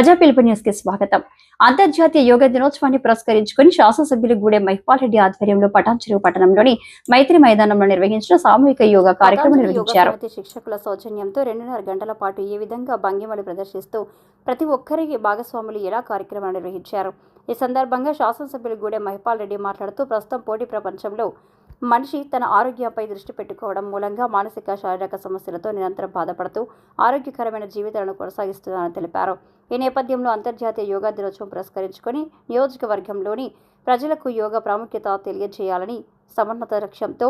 ప్రజా పిలుపు న్యూస్కి స్వాగతం. అంతర్జాతీయ యోగా దినోత్సవాన్ని పురస్కరించుకుని శాసనసభ్యులు గూడెం మహిపాల్ రెడ్డి ఆధ్వర్యంలో పటాన్చెరువు పట్టణంలోని మైత్రి మైదానంలో నిర్వహించిన సామూహిక యోగా కార్యక్రమం నిర్వహించారు. శిక్షకుల సౌజన్యంతో రెండున్నర గంటల పాటు ఈ విధంగా భంగిమలు ప్రదర్శిస్తూ ప్రతి ఒక్కరికి భాగస్వాములు ఎలా కార్యక్రమాలు నిర్వహించారు? ఈ సందర్భంగా శాసనసభ్యులు గూడెం మహిపాల్ రెడ్డి మాట్లాడుతూ ప్రస్తుతం పోటీ ప్రపంచంలో మనిషి తన ఆరోగ్యంపై దృష్టి పెట్టుకోవడం మూలంగా మానసిక శారీరక సమస్యలతో నిరంతరం బాధపడుతూ ఆరోగ్యకరమైన జీవితాలను కొనసాగిస్తున్నారని తెలిపారు. ఈ నేపథ్యంలో అంతర్జాతీయ యోగా దినోత్సవం పురస్కరించుకొని నియోజకవర్గంలోని ప్రజలకు యోగా ప్రాముఖ్యత తెలియజేయాలని సమన్నత లక్ష్యంతో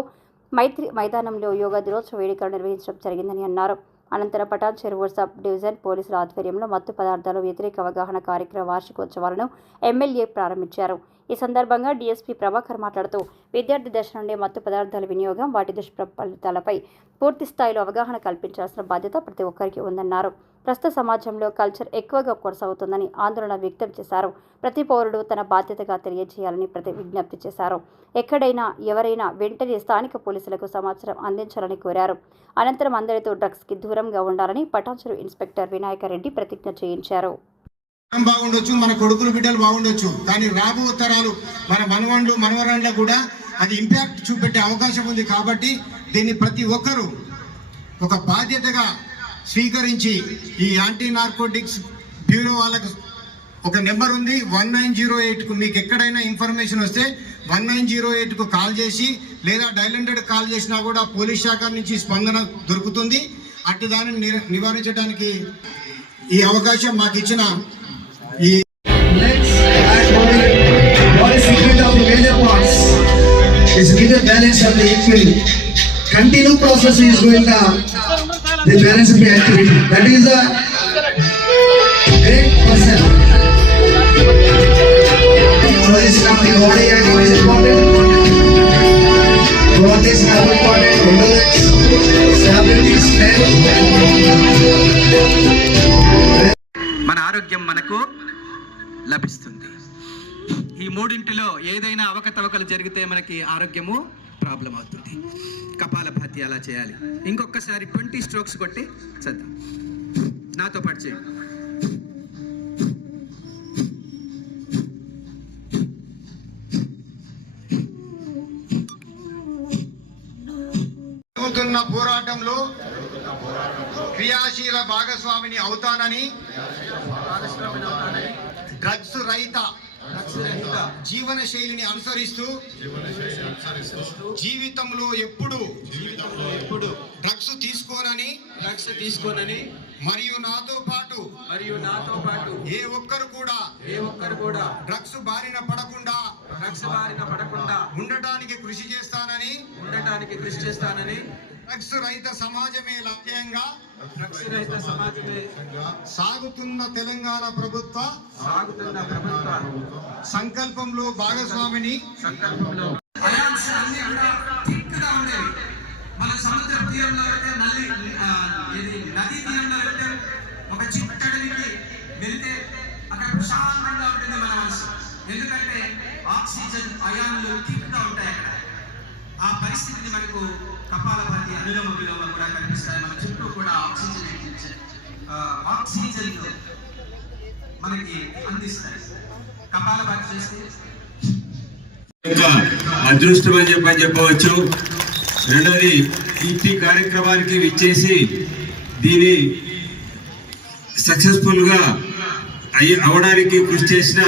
మైత్రి మైదానంలో యోగా దినోత్సవ వేడుకలు నిర్వహించడం జరిగిందని అన్నారు. అనంతరం పటాన్ చెరువు సబ్ డివిజన్ పోలీసుల ఆధ్వర్యంలో మత్తు పదార్థాల వ్యతిరేక అవగాహన కార్యక్రమ వార్షికోత్సవాలను ఎమ్మెల్యే ప్రారంభించారు. ఈ సందర్భంగా డీఎస్పీ ప్రభాకర్ మాట్లాడుతూ విద్యార్థి దశ నుండి మత్తు పదార్థాల వినియోగం వాటి దుష్ప్రఫలితాలపై పూర్తి స్థాయిలో అవగాహన కల్పించాల్సిన బాధ్యత ప్రతి ఒక్కరికి ఉందన్నారు. ప్రస్తుత సమాజంలో కల్చర్ ఎక్కువగా కొనసాగుతుందని ఆందోళన వ్యక్తం చేశారు. ప్రతి పౌరుడు తన బాధ్యతగా తెలియజేయాలని ప్రతి విజ్ఞప్తి చేశారు. ఎక్కడైనా ఎవరైనా వెంటనే స్థానిక పోలీసులకు సమాచారం అందించాలని కోరారు. అనంతరం అందరితో డ్రగ్స్కి దూరంగా ఉండాలని పటాంచరు ఇన్స్పెక్టర్ వినాయకరెడ్డి ప్రతిజ్ఞ చేయించారు. మనం బాగుండొచ్చు మన కొడుకులు బిడ్డలు బాగుండొచ్చు. కానీ రాబో తరాలు మన మనవండ్లు మనవరాళ్ళకు కూడా అది ఇంపాక్ట్ చూపెట్టే అవకాశం ఉంది కాబట్టి దీన్ని ప్రతి ఒక్కరూ ఒక బాధ్యతగా స్వీకరించి ఈ యాంటీ నార్కోటిక్స్ బ్యూరో వాళ్ళకు ఒక నెంబర్ ఉంది. వన్ నైన్ జీరో ఎయిట్కు మీకు ఎక్కడైనా ఇన్ఫర్మేషన్ వస్తే వన్ నైన్ జీరో ఎయిట్కు కాల్ చేసి లేదా డైల్ హండ్రెడ్ కాల్ చేసినా కూడా పోలీస్ శాఖ నుంచి స్పందన దొరుకుతుంది. అటు దానిని నిర- నివారించడానికి ఈ అవకాశం మాకు ఇచ్చిన ఈ Let's add what is, what is secret of the major parts is give a balance of the equal. Continue process is going the the balance of the activity. That is a great person. Position of the body and what is important. What is more important? Endurance, stability, strength. మన ఆరోగ్యం మనకు లభిస్తుంది. ఈ మూడింటిలో ఏదైనా అవకతవకలు జరిగితే మనకి ఆరోగ్యము ప్రాబ్లం అవుతుంది. కపాలభాతి అలా చేయాలి. ఇంకొకసారి ట్వంటీ స్ట్రోక్స్ కొట్టి చద్దాం. నాతో పాటు చేయండి జరుగుతున్న పోరాటంలో క్రియాశీల భాగస్వామిని అవుతానని డ్రగ్స్ రహిత. జీవన శైలిని అనుసరిస్తూ జీవితంలో ఎప్పుడు డ్రగ్స్ తీసుకోనని మరియు నాతో పాటు మరియు నాతో పాటు ఏ ఒక్కరు కూడా ఏ ఒక్కరు కూడా డ్రగ్స్ బారిన పడకుండా డ్రగ్స్ బారిన పడకుండా ఉండటానికి కృషి చేస్తానని ఉండటానికి కృషి చేస్తానని డ్రగ్స్ రహిత సమాజమే లక్ష్యంగా డ్రగ్స్ రహిత సమాజమే సాగుతున్న తెలంగాణ ప్రభుత్వ సాగుతున్న ప్రభుత్వ సంకల్పంలో భాగస్వామిని సంకల్పంలో అయాన్స్ అన్ని కూడా పరిస్థితిని మనకు కపాలభాతి అనులోమ విలోమ కూడా కనిపిస్తాయి. మన చుట్టూ కూడా ఆక్సిజన్ ఆక్సిజన్ మనకి అందిస్తాయి. కపాలభాతి చేస్తే యొక్క అదృష్టం అని చెప్పని చెప్పవచ్చు. రెండోది ఈ కార్యక్రమానికి విచ్చేసి దీని సక్సెస్ఫుల్గా అయ్యి అవడానికి కృషి చేసిన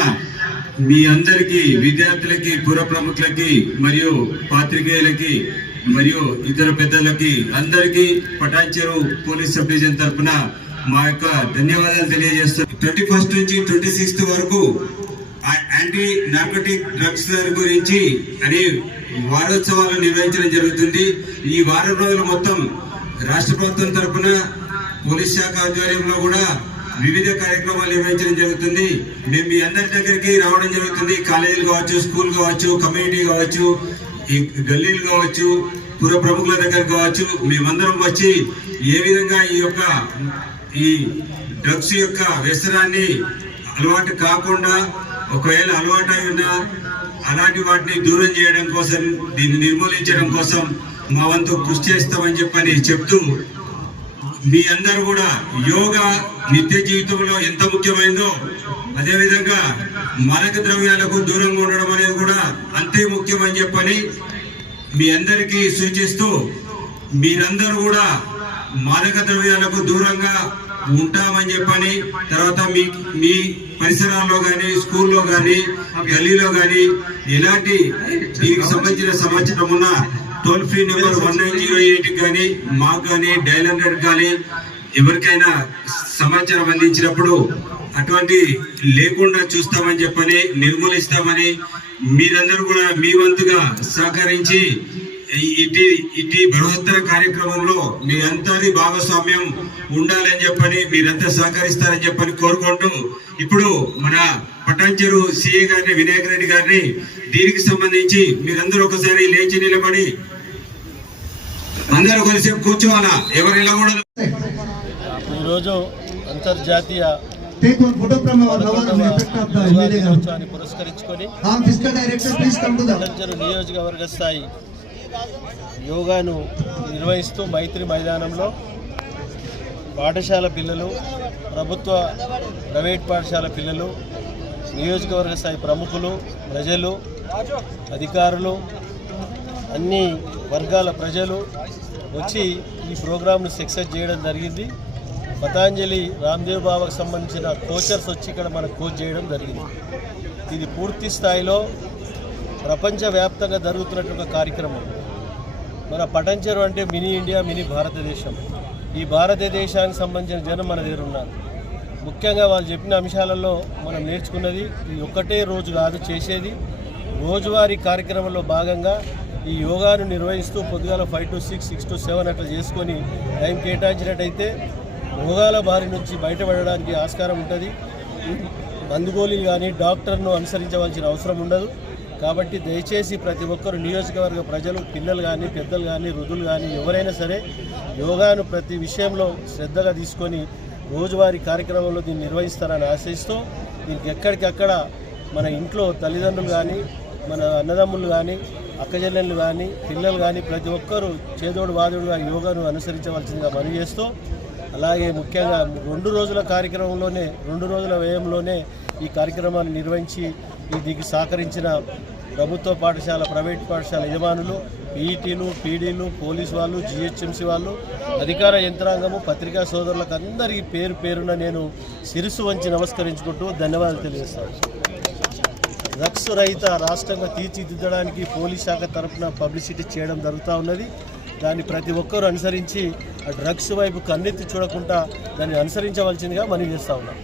మీ అందరికీ విద్యార్థులకి పుర ప్రముఖులకి మరియు పాత్రికేయులకి మరియు ఇతర పెద్దలకి అందరికీ పటాన్చెరు పోలీస్ సబ్ డివిజన్ తరఫున మా యొక్క ధన్యవాదాలు తెలియజేస్తూ ట్వంటీ ఫస్ట్ నుంచి ట్వంటీ సిక్స్త్ వరకు ఆ యాంటీ నార్కోటిక్ డ్రగ్స్ గురించి అనే వారోత్సవాలు నిర్వహించడం జరుగుతుంది. ఈ వారం రోజులు మొత్తం రాష్ట్ర ప్రభుత్వం తరఫున పోలీస్ శాఖ ఆధ్వర్యంలో కూడా వివిధ కార్యక్రమాలు నిర్వహించడం జరుగుతుంది. మేము మీ అందరి దగ్గరికి రావడం జరుగుతుంది. కాలేజీలు కావచ్చు స్కూల్ కావచ్చు కమ్యూనిటీ కావచ్చు ఈ గల్లీలు కావచ్చు పుర ప్రముఖుల దగ్గర కావచ్చు మేమందరం వచ్చి ఏ విధంగా ఈ యొక్క ఈ డ్రగ్స్ యొక్క వ్యసనాన్ని అలవాటు కాకుండా ఒకవేళ అలవాటు అయినా అలాంటి వాటిని దూరం చేయడం కోసం దీన్ని నిర్మూలించడం కోసం మా వంతు కృషి చేస్తామని చెప్పని చెప్తూ మీ అందరూ కూడా యోగా నిత్య జీవితంలో ఎంత ముఖ్యమైందో అదేవిధంగా మరక ద్రవ్యాలకు దూరంగా ఉండడం అనేది కూడా అంతే ముఖ్యమని చెప్పని మీ అందరికీ సూచిస్తూ మీరందరూ కూడా మాదక ద్రవ్యాలకు దూరంగా ఉంటామని చెప్పని తర్వాత మీ మీ పరిసరాల్లో కానీ స్కూల్లో కానీ గల్లీలో కానీ ఎలాంటి దీనికి సంబంధించిన సమాచారం ఉన్న toll free number one nine zero eight కానీ మాకు కానీ డైల్ హండ్రెడ్ కానీ ఎవరికైనా సమాచారం అందించినప్పుడు అటువంటి లేకుండా చూస్తామని చెప్పని నిర్మూలిస్తామని మీరందరూ కూడా మీ వంతుగా సహకరించి ఇటు ఇటీ ఇటీ బృహత్తర కార్యక్రమంలో మీ అంతరి భాగస్వామ్యం ఉండాలని చెప్పని మీరంతా సహకరిస్తారని చెప్పని కోరుకుంటూ ఇప్పుడు మన పటాన్చెరు సిఏ గారిని వినాయక్ రెడ్డి గారిని దీనికి సంబంధించి మీరందరూ ఒకసారి లేచి నిలబడి అందరూ కొద్దిసేపు కూర్చోవాలా? ఎవరు కూడా ఈరోజు అంతర్జాతీయ. దినోత్సవాన్ని పురస్కరించుకొని నియోజకవర్గ స్థాయి యోగాను నిర్వహిస్తూ మైత్రి మైదానంలో పాఠశాల పిల్లలు ప్రభుత్వ ప్రైవేట్ పాఠశాల పిల్లలు నియోజకవర్గ స్థాయి ప్రముఖులు ప్రజలు అధికారులు అన్ని వర్గాల ప్రజలు వచ్చి ఈ ప్రోగ్రాంను సక్సెస్ చేయడం జరిగింది పతాంజలి రామ్దేవ్ బాబాకు సంబంధించిన కోచర్స్ వచ్చి ఇక్కడ మనకు కోచ్ చేయడం జరిగింది. ఇది పూర్తి స్థాయిలో ప్రపంచవ్యాప్తంగా జరుగుతున్నటువంటి ఒక కార్యక్రమం. మన పటంచెరు అంటే మినీ ఇండియా మినీ భారతదేశం. ఈ భారతదేశానికి సంబంధించిన జనం మన దగ్గర ఉన్నారు. ముఖ్యంగా వాళ్ళు చెప్పిన అంశాలలో మనం నేర్చుకున్నది ఇది ఒక్కటే రోజు కాదు చేసేది. రోజువారీ కార్యక్రమంలో భాగంగా ఈ యోగాను నిర్వహిస్తూ పొద్దుగాల five to six six to seven అట్లా చేసుకొని టైం కేటాయించినట్టయితే రోగాల బారి నుంచి బయటపడడానికి ఆస్కారం ఉంటుంది. మందుగోళీలు కానీ డాక్టర్ను అనుసరించవలసిన అవసరం ఉండదు. కాబట్టి దయచేసి ప్రతి ఒక్కరు నియోజకవర్గ ప్రజలు పిల్లలు కానీ పెద్దలు కానీ వృద్ధులు కానీ ఎవరైనా సరే యోగాను ప్రతి విషయంలో శ్రద్ధగా తీసుకొని రోజువారీ కార్యక్రమంలో దీన్ని నిర్వహిస్తారని ఆశిస్తూ దీనికి ఎక్కడికక్కడ మన ఇంట్లో తల్లిదండ్రులు కానీ మన అన్నదమ్ములు కానీ అక్కజల్లెళ్ళు కానీ పిల్లలు కానీ ప్రతి ఒక్కరూ చేదోడు వాదోడుగా యోగాను అనుసరించవలసిందిగా మనవి చేస్తూ అలాగే ముఖ్యంగా రెండు రోజుల కార్యక్రమంలోనే రెండు రోజుల వ్యయంలోనే ఈ కార్యక్రమాన్ని నిర్వహించి దీనికి సహకరించిన ప్రభుత్వ పాఠశాల ప్రైవేట్ పాఠశాల యజమానులు పీఈటీలు పీడీలు పోలీసు వాళ్ళు జిహెచ్ఎంసీ వాళ్ళు అధికార యంత్రాంగము పత్రికా సోదరులకు అందరికీ పేరు పేరున నేను సిరుసు వంచి నమస్కరించుకుంటూ ధన్యవాదాలు తెలియజేస్తాను. డ్రగ్స్ రహిత రాష్ట్రంగా తీర్చిదిద్దడానికి పోలీస్ శాఖ తరఫున పబ్లిసిటీ చేయడం జరుగుతూ ఉన్నది. దాన్ని ప్రతి ఒక్కరూ అనుసరించి ఆ డ్రగ్స్ వైపు కన్నెత్తి చూడకుండా దాన్ని అనుసరించవలసిందిగా మనం చేస్తూ ఉన్నాం.